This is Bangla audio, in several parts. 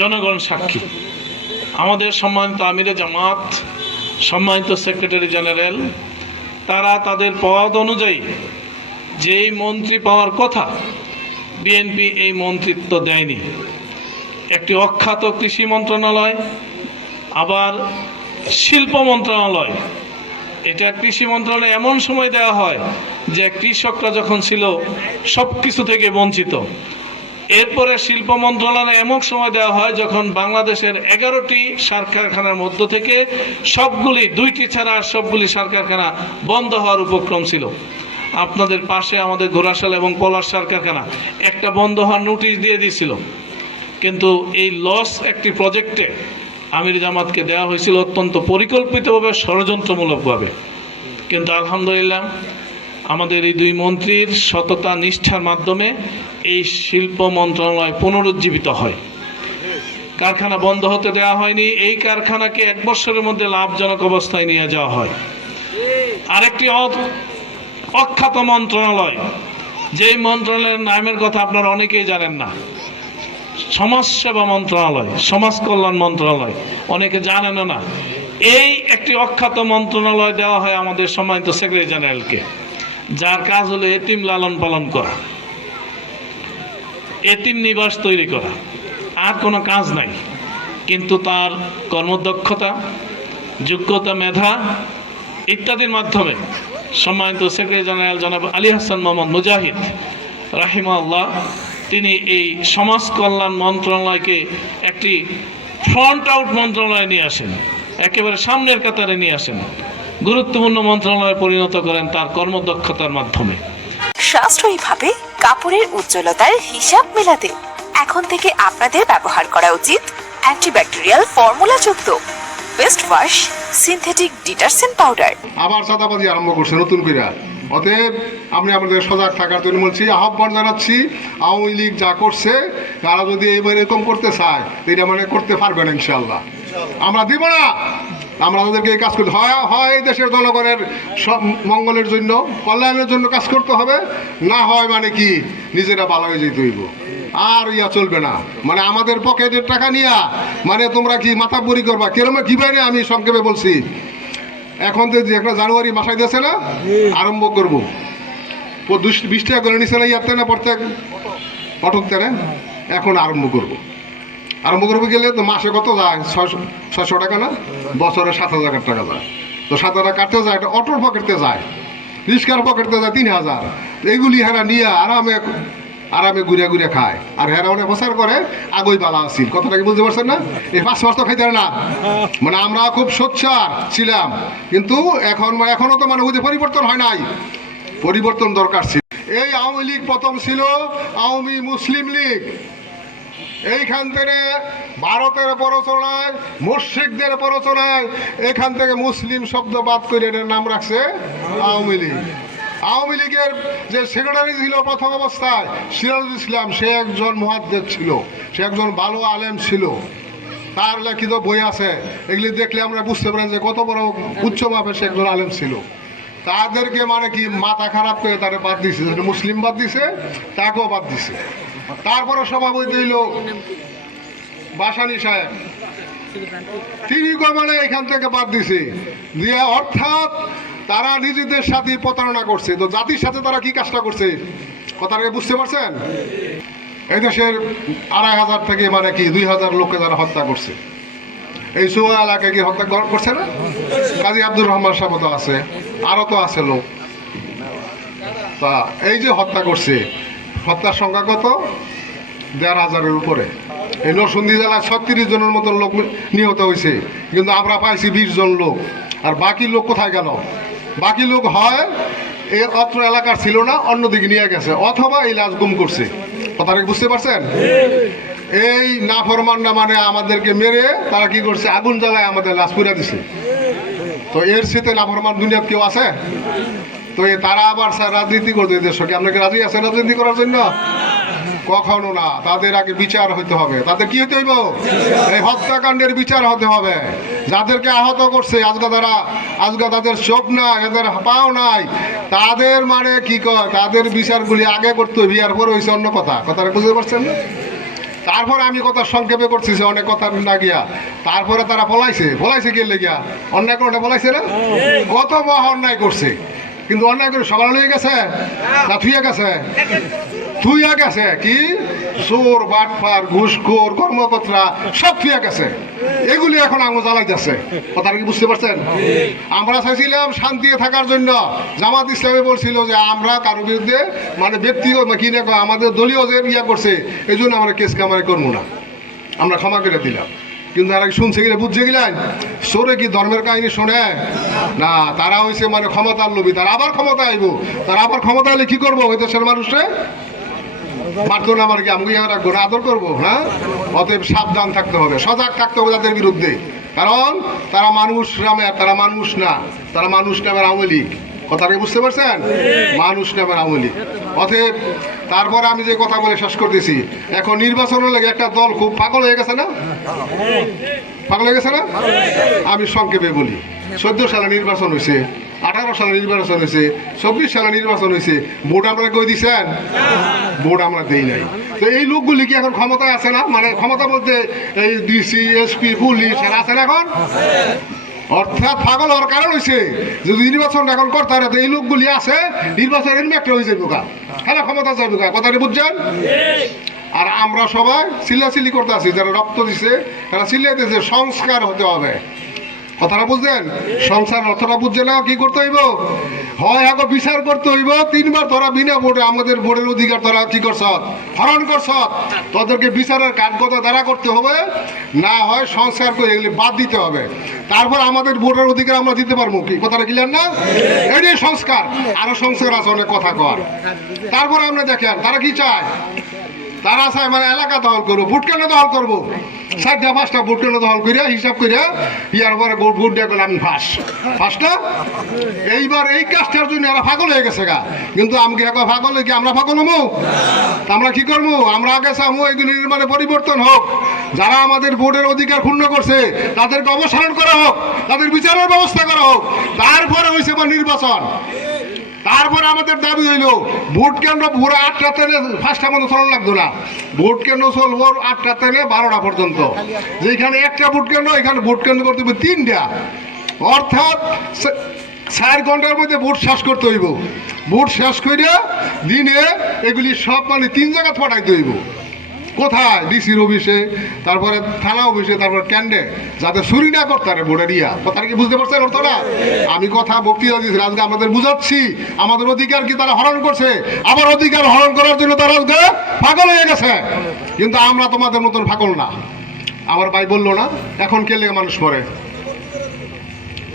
জনগণ সাক্ষী। আমাদের সম্মানিত আমিরে জামাত, সম্মানিত সেক্রেটারি জেনারেল, তারা তাদের পদ অনুযায়ী যেই মন্ত্রী পাওয়ার কথা বিএনপি এই মন্ত্রিত্ব দেয়নি। একটি অখ্যাত কৃষি মন্ত্রণালয়, আবার শিল্প মন্ত্রণালয়। এটা কৃষি মন্ত্রণালয় এমন সময় দেওয়া হয় যে কৃষকরা যখন ছিল সব কিছু থেকে বঞ্চিত। এরপরে শিল্প মন্ত্রণালয় এমন সময় দেওয়া হয় যখন বাংলাদেশের এগারোটি সার কারখানার মধ্য থেকে সবগুলি, দুইটি ছাড়া আর সবগুলি সার কারখানা বন্ধ হওয়ার উপক্রম ছিল। আপনাদের পাশে আমাদের ঘোড়াশাল এবং পলাশ সার কারখানা। একটা বন্ধ হওয়ার নোটিশ দিয়ে দিয়েছিল। কিন্তু এই লস একটি প্রজেক্টে আমির জামাতকে দেওয়া হয়েছিল অত্যন্ত পরিকল্পিতভাবে, ষড়যন্ত্রমূলকভাবে। কিন্তু আলহামদুলিল্লাহ আমাদের এই দুই মন্ত্রীর সততা, নিষ্ঠার মাধ্যমে এই শিল্প মন্ত্রণালয় পুনরুজ্জীবিত হয়। কারখানা বন্ধ হতে দেওয়া হয়নি, এই কারখানাকে এক বছরের মধ্যে লাভজনক অবস্থায় নিয়ে যাওয়া হয়। আরেকটি অখ্যাত মন্ত্রণালয়, যেই মন্ত্রণালয়ের নামের কথা আপনারা অনেকেই জানেন না। সমাজসেবা মন্ত্রণালয় সমাজ কল্যাণ মন্ত্রণালয়, অনেকে জানেন না। এই একটি অখ্যাত মন্ত্রণালয় দেওয়া হয় আমাদের সম্মানিত সেক্রেটারি জেনারেলকে। যার কাজ হলো এতিম লালন পালন করা, এতিম নিবাস তৈরি করা। আর কোনো কাজ নাই, কিন্তু তার কর্মদক্ষতা, যোগ্যতা, মেধা ইত্যাদির মাধ্যমে সম্মানিত সেক্রেটারি জেনারেল জনাব আলী হাসান মোহাম্মদ মুজাহিদ রাহিমাল্লাহ তিনি এই সমাজ কল্যাণ মন্ত্রণালয়কে একটি ফ্রন্ট আউট মন্ত্রণালয়ে নিয়ে আসেন, একেবারে সামনের কাতারে নিয়ে আসেন। গুরুত্বপূর্ণ মন্ত্রণালয়ে পরিণত করেন তার কর্মদক্ষতার মাধ্যমে। সাশ্রয়ীভাবে কাপড়ের উজ্জ্বলতার হিসাব মেলাতে এখন থেকে আপনাদের ব্যবহার করা উচিত antibacterial ফর্মুলাযুক্ত best wash synthetic detergent powder আবার চাঁদাবাজি আরম্ভ করছে নতুন করে অতএব আমি আমাদের সজাগ থাকার জন্য বলছি আহ্বান জানাচ্ছি আওয়ামী লীগ যা করছে তারা যদি এবার এরকম করতে চায় এটা মানে করতে পারবে না ইনশাল্লাহ আমরা দিব না। আমরা তাদেরকে এই কাজ করতে হয় হয় দেশের জনগণের সব মঙ্গলের জন্য, কল্যাণের জন্য কাজ করতে হবে, না হয় মানে কি, নিজেরা ভালো হয়ে যেতে হইব। আর ইয়া চলবে না। মানে আমাদের পকেটের টাকা নিয়া মানে তোমরা কি মাথা বড়ি করবা? কেরম কি বাইরে আমি সংক্ষেপে বলছি। এখন তো একটা জানুয়ারি মাসায় দিয়েছে না, আরম্ভ করব। বিশ টাকা করে নিছে না ইয়াতে না, প্রত্যেক পটকতে না, এখন আরম্ভ করব। আরম্ভ করব গেলে তো মাসে কত যায়? ছয়শো ছয়শো টাকা না? বছরে সাত হাজার টাকা যায়। তো সাত হাজার কাটতে যায়, এটা অটোর পকেটতে যায়। রিক্সার পকেটতে যায় তিন হাজার। এইগুলি হেরা নিয়ে আরামে আরামে ঘুরে ঘুরে খায়। আর হেরা অনেক প্রচার করে, আগই বালা আসিল কথাটা কি বুঝতে পারছেন না? এই পাঁচ মাস তো খাইতে না। মানে আমরা খুব সোচ্চার ছিলাম। কিন্তু এখন এখনও তো মানে বুঝে পরিবর্তন হয় নাই। পরিবর্তন দরকার ছিল। এই আওয়ামী লীগ প্রথম ছিল আওয়ামী মুসলিম লীগ। এইখান থেকে ভারতের প্ররোচনায়, মুর্শিকদের প্ররোচনায়, এখান থেকে মুসলিম শব্দ বাদ করে এটার নাম রাখছে আওয়ামী লীগ। আওয়ামী লীগের যে সেক্রেটারি ছিল প্রথম অবস্থায়, সিরাজুল ইসলাম, সে একজন মহাদ্দেব ছিল, সে একজন ভালো আলেম ছিল। তার লিখিত বই আছে, এগুলি দেখলে আমরা বুঝতে পারি যে কত বড় উচ্চ মাপের সে একজন আলেম ছিল। তাদেরকে মানে কি, মাথা খারাপ করে তারা বাদ দিছে মুসলিম বাদ দিছে, তাকেও বাদ দিছে। তারপরে সভাপতি হইল বাসানি সাহেব। তিনি মানে এখান থেকে বাদ দিছে। দিয়ে অর্থাৎ তারা নিজেদের সাথে প্রতারণা করছে। তো জাতির সাথে তারা কি কাজটা করছে? কথাটাকে বুঝতে পারছেন? এই দেশের আড়াই হাজার থেকে মানে কি, দুই হাজার লোককে তারা হত্যা করছে। এই সোয়া এলাকায় কি হত্যা কর- করছে না? কাজী আব্দুর রহমান সাহেব আছে। আরও তো আছে লোক। তা এই যে হত্যা করছে, হত্যার সংখ্যা কত? দেড় হাজারের উপরে। এই নরসিংদী জেলায় ছত্রিশ জনের মতো লোক নিহত হয়েছে, কিন্তু আমরা পাইছি বিশ জন লোক। আর বাকি লোক কোথায় গেল? বাকি লোক হয় এই অত্র এলাকার ছিল না, অন্যদিকে নিয়ে গেছে, অথবা এই লাশ গুম করছে। কথাটা বুঝতে পারছেন? এই নাফরমানরা মানে আমাদেরকে মেরে তারা কি করছে? আগুন জ্বালায় আমাদের লাশ পুড়ে দিছে। তো এর সাথে নাফরমান দুনিয়াত কেউ আছে? তো তারা আবার স্যার রাজনীতি করতে দেশ কি আপনাকে রাজি আছে রাজনীতি করার জন্য? কখনো না। তাদের আগে বিচার হইতে হবে। তাদের কি হইতে হইব? এই হত্যাকাণ্ডের বিচার হতে হবে। যাদেরকে আহত করছে আজকে তারা আজকে তাদের চোখ নাই, এদের পাও নাই। তাদের মানে কি কয়? তাদের বিচারগুলি আগে করতে হইবে আর পরে হয়েছে অন্য কথা। কথাটা বুঝতে পারছেন না? তারপরে আমি কথা সংক্ষেপে করছি যে অনেক কথা না গিয়া। তারপরে তারা বলাইছে পলাইছে গিয়ে লেগিয়া। অন্যায় কোনটা বলাইছে না? কত মহা অন্যায় করছে। কিন্তু অন্যায় করে সবার হয়ে গেছে? না থুইয়া গেছে? থুইয়া গেছে কি? চোর বাটপার ঘুষখোর, কর্মকর্তা, সব থুইয়া গেছে। এগুলি এখন আঙু জ্বালাইতেছে। কথাটা কি বুঝতে পারছেন? আমরা চাইছিলাম শান্তি থাকার জন্য। জামাত ইসলামে বলছিল যে আমরা কারও বিরুদ্ধে মানে ব্যক্তিগত কি না আমাদের দলীয় যে ইয়া করছে, এই জন্য আমরা কেস কামারি করব না। আমরা ক্ষমা করে দিলাম। কিন্তু তারা শুনছে গেলে বুঝছে গেলেন সোরে কি ধর্মের কাহিনী শোনে? না, তারা হয়েছে মানে ক্ষমতার লোভী। তারা আবার ক্ষমতা আইব। তারা আবার ক্ষমতা এলে কি করব ওই দেশের মানুষে মারতো না আমার কি? আমি রাখব না আদর করব হ্যাঁ অতএব সাবধান থাকতে হবে, সজাগ থাকতে হবে তাদের বিরুদ্ধে। কারণ তারা মানুষ নামের তারা মানুষ না। তারা মানুষ নামের আওয়ামী লীগ। কথাটা বুঝতে পারছেন? মানুষ নামের আওয়ামী লীগ। অতএব তারপরে আমি যে কথা বলে শেষ করতেছি। এখন নির্বাচনের লাগে একটা দল খুব পাগল হয়ে গেছে না? পাগল হয়ে গেছে না? আমি সংক্ষেপে বলি, চোদ্দ সালে নির্বাচন হয়েছে, আঠারো সালে নির্বাচন হয়েছে, চব্বিশ সালে নির্বাচন হয়েছে, ভোট আমরা কই দিচ্ছেন ভোট আমরা দেই নাই। তো এই লোকগুলি কি এখন ক্ষমতায় আছে না? মানে ক্ষমতা বলতে এই ডিসি, এসপি, পুলিশ আছে না এখন? অর্থাৎ পাগল হওয়ার কারণ হয়েছে যদি নির্বাচন এখন করতে হয় এই লোকগুলি আছে নির্বাচন এমনি একটা হয়ে যাবে হ্যাঁ ক্ষমতা যাবে কা কথাটি বুঝছেন? আর আমরা সবাই চিল্লাচিল্লি করতে আছি, যারা রক্ত দিছে, তারা চিল্লাইতেছে, সংস্কার হতে হবে। কথাটা বুঝলেন? সংসার অর্থটা বুঝছে না, কি করতে হইব? হয় আগে বিচার করতে হইব, তিনবার তোরা বিনা ভোটে আমাদের ভোটের অধিকার তোরা কি করছ? হরণ করছ? তোদেরকে বিচারের কাঠগতা দ্বারা করতে হবে, না হয় সংস্কার করে এগুলি বাদ দিতে হবে। তারপর আমাদের ভোটের অধিকার আমরা দিতে পারব কি? কথাটা ক্লিয়ার না? এটাই সংস্কার। আরও সংস্কার আছে, অনেক কথা কর। তারপর আমরা দেখেন, তারা কি চায়? তারা চায় মানে এলাকা দখল করব ভোট কেন দখল করব? চারটা পাঁচটা ভোট কেন দখল করিয়া হিসাব করিয়া ইয়ার পরে ভোট ভোট দিয়ে গেলাম, ফাঁস। ফাঁসটা এইবার এই কাজটার জন্য এরা পাগল হয়ে গেছে গা। কিন্তু আমি কি এখন পাগল হয়ে কি আমরা পাগল হব আমরা কি করব আমরা আগে চাবো এগুলির মানে পরিবর্তন হোক। যারা আমাদের ভোটের অধিকার ক্ষুণ্ণ করছে, তাদেরকে অবসারণ করা হোক, তাদের বিচারের ব্যবস্থা করা হোক। তারপরে হয়েছে বা নির্বাচন। তারপরে আমাদের দাবি হইল, ভোট কেন্দ্র ভোর আটটা থেকে ফার্স্টটা মতো চলন লাগতো না। ভোট কেন্দ্র চলবো আটটা থেকে বারোটা পর্যন্ত। যেখানে একটা ভোট কেন্দ্র, এখানে ভোট কেন্দ্র করতে হবে তিনটা। অর্থাৎ চার ঘণ্টার মধ্যে ভোট শেষ করতে হইব। ভোট শেষ করে দিনে এগুলি সব মানে তিন জায়গা ফটাইতে হইব। কোথায়? ডিসির অফিসে তারপরে থানা অফিসে তারপর ক্যান্ডে, যাতে চুরি না করতে পারে ভোটে দিয়া কথা কি বুঝতে পারছেন অর্থটা আমি কথা বক্তৃতা দিয়েছি, আজকে আমাদের বুঝাচ্ছি। আমাদের অধিকার কি তারা হরণ করছে? আবার অধিকার হরণ করার জন্য তারা আজকে পাগল হয়ে গেছে। কিন্তু আমরা তোমাদের মতন পাগল না। আমার ভাই বলল না, এখন কে লেগে মানুষ মরে?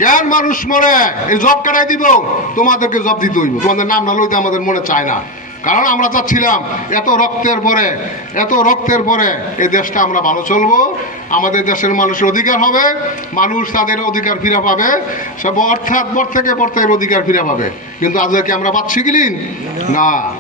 কেন মানুষ মরে? এই জব কাটাই দিব? তোমাদেরকে জব দিতে হইব। তোমাদের নাম না লইতে আমাদের মনে চায় না। কারণ আমরা চাচ্ছিলাম এত রক্তের পরে, এত রক্তের পরে এই দেশটা আমরা ভালো চলবো। আমাদের দেশের মানুষের অধিকার হবে, মানুষ তাদের অধিকার ফিরে পাবে। সব অর্থাৎ পর থেকে পর থেকে অধিকার ফিরে পাবে। কিন্তু আজকে আমরা পাচ্ছি কিলিন না।